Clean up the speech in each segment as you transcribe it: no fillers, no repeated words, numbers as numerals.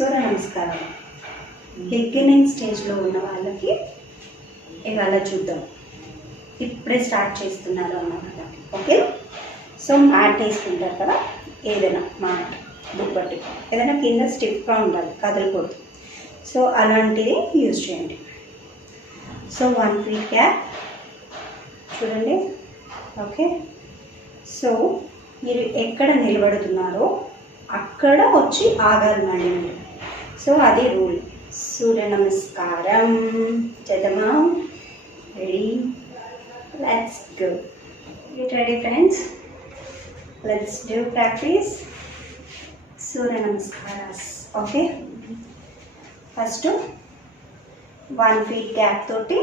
సూర్య నమస్కారం బిగినింగ్ స్టేజ్లో ఉన్న వాళ్ళకి ఇవాళ చూద్దాం. ఇప్పుడే స్టార్ట్ చేస్తున్నారు అన్నమాట. ఓకే, సో మ్యాట్ వేసుకుంటారు కదా, ఏదైనా మ్యాట్ దుప్పటి ఏదైనా కింద స్టిఫ్గా ఉండాలి, కదలకూడదు. సో అలాంటిది యూజ్ చేయండి. సో 1 feet గ్యాప్ చూడండి. ఓకే, సో మీరు ఎక్కడ నిలబడుతున్నారో అక్కడ వచ్చి ఆగాలి మళ్ళీ మీరు. సో అది రూల్. సూర్య నమస్కారం చేద్దామా? Ready? Let's go. Get ready friends, let's do practice Surya Namaskaras. Okay, first 1 feet gap తోటి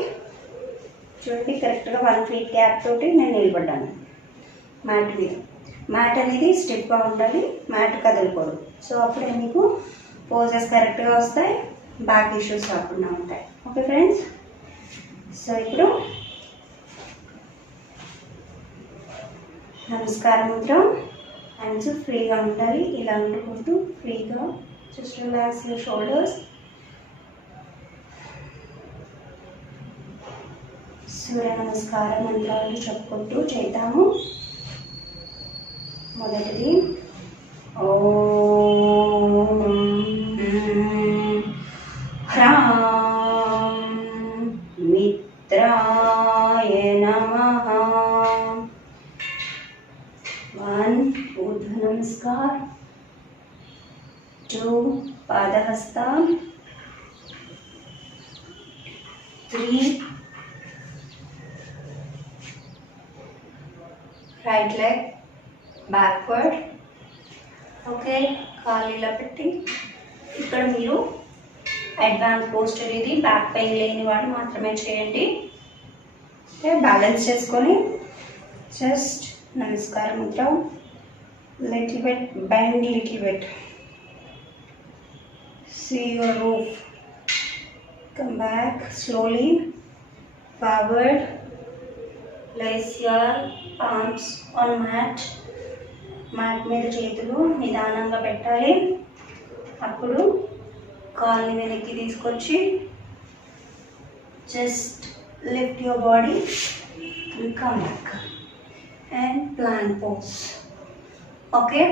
చూడండి, కరెక్ట్గా 1 feet గ్యాప్ తోటి నేను నిలబడ్డాను మ్యాట్ మీద. మ్యాట్ అనేది స్టిఫ్గా ఉండాలి, మ్యాట్ కదలకూడదు. సో అప్పుడే మీకు పోజెస్ కరెక్ట్గా వస్తాయి, బ్యాక్ ఇష్యూస్ రాకుండా ఉంటాయి. ఓకే ఫ్రెండ్స్, సో ఇప్పుడు నమస్కారం ముద్ర. హ్యాండ్స్ ఫ్రీగా ఉండాలి, ఇలా ఉండకూడదు. ఫ్రీగా జస్ట్ రిలాక్స్ యువర్ షోల్డర్స్. సూర్య నమస్కారం మంత్రాలు చెప్పుకుంటూ చేద్దాము. మొదటిది ఓం హ్రాం మిత్రాయ నమః. 1 Urdhva Namaskar, 2 Padahastam, 3 right leg backward. Okay, కాలు ఇలా పెట్టి ఇక్కడ మీరు అడ్వాన్స్ పోస్టర్, ఇది బ్యాక్ పెయిన్ లేని వాళ్ళు మాత్రమే చేయండి. ఓకే, బ్యాలెన్స్ చేసుకొని జస్ట్ నమస్కారం Mudra. Little bit bend, little bit. See your roof. Come back slowly forward. Place your palms on mat. Mat మీద చేతులు నిదానంగా పెట్టాలి. అప్పుడు కాల్ని వెనక్కి తీసుకొచ్చి just lift your body and come back and plank pose. Okay,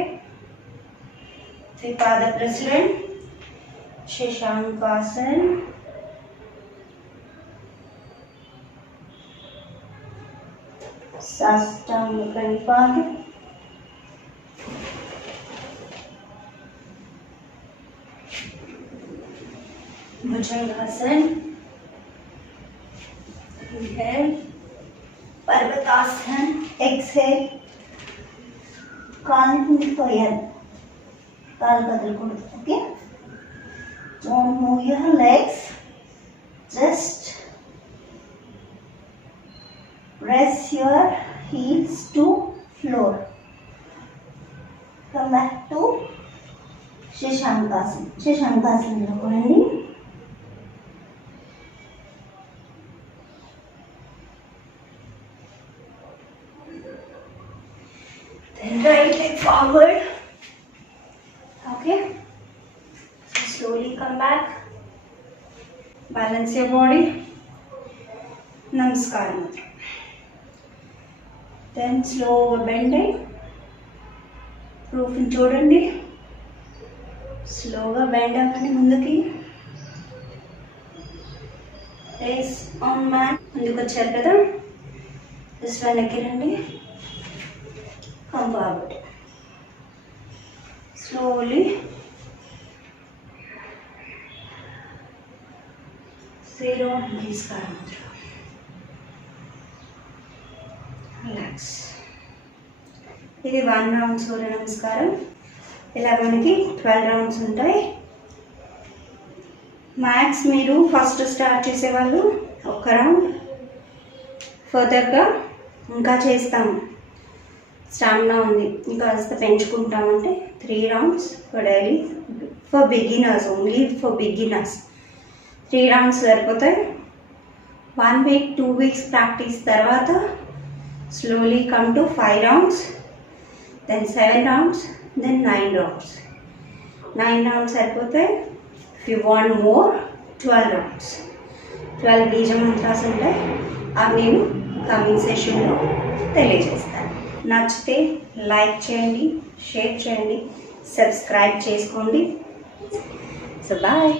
Tripada President, Shashankasan, Sastanga Pranipad, Bhujangasan, inhale, Parvatasan, exhale. కాలు కుంగిపోయాలి, కాలు కదలకూడదు. Okay, don't move your legs, just press your heels to floor. Come back to Shashankasan. Shashankasanలో కూడండి. Then right leg forward. Okay, so slowly come back, balance your body. Namaskaram. Then slow bending, roof ni చూడండి. స్లోగా bend అవ్వండి ముందుకి. Face on mat. ముందుకు వచ్చారు కదా, జస్ట్ వెనక్కి రండి. Come forward slowly. జీరో నమస్కారం ముద్ర. రిలాక్స్. ఇది 1 రౌండ్ సూర్య నమస్కారం. ఇలా మనకి 12 రౌండ్స్ ఉంటాయి. మ్యాక్స్ మీరు ఫస్ట్ స్టార్ట్ చేసేవాళ్ళు 1 రౌండ్, ఫర్దర్గా ఇంకా చేస్తాము, స్టామినా ఉంది ఇంకా కాస్త పెంచుకుంటామంటే 3 rounds for daily, for beginners, only for beginners 3 రౌండ్స్ సరిపోతాయి. 1 week 2 weeks ప్రాక్టీస్ తర్వాత slowly come to 5 rounds, then 7 rounds, then 9 rounds. 9 రౌండ్స్ సరిపోతే. ఇఫ్ యూ వాంట్ మోర్ 12 రౌండ్స్, 12 బీజ మంత్రాస్ ఉంటాయి. అవి నేను కమింగ్ సెషన్లో తెలియజేస్తాను. నచ్చితే లైక్ చేయండి, షేర్ చేయండి, సబ్స్క్రైబ్ చేసుకోండి. So bye.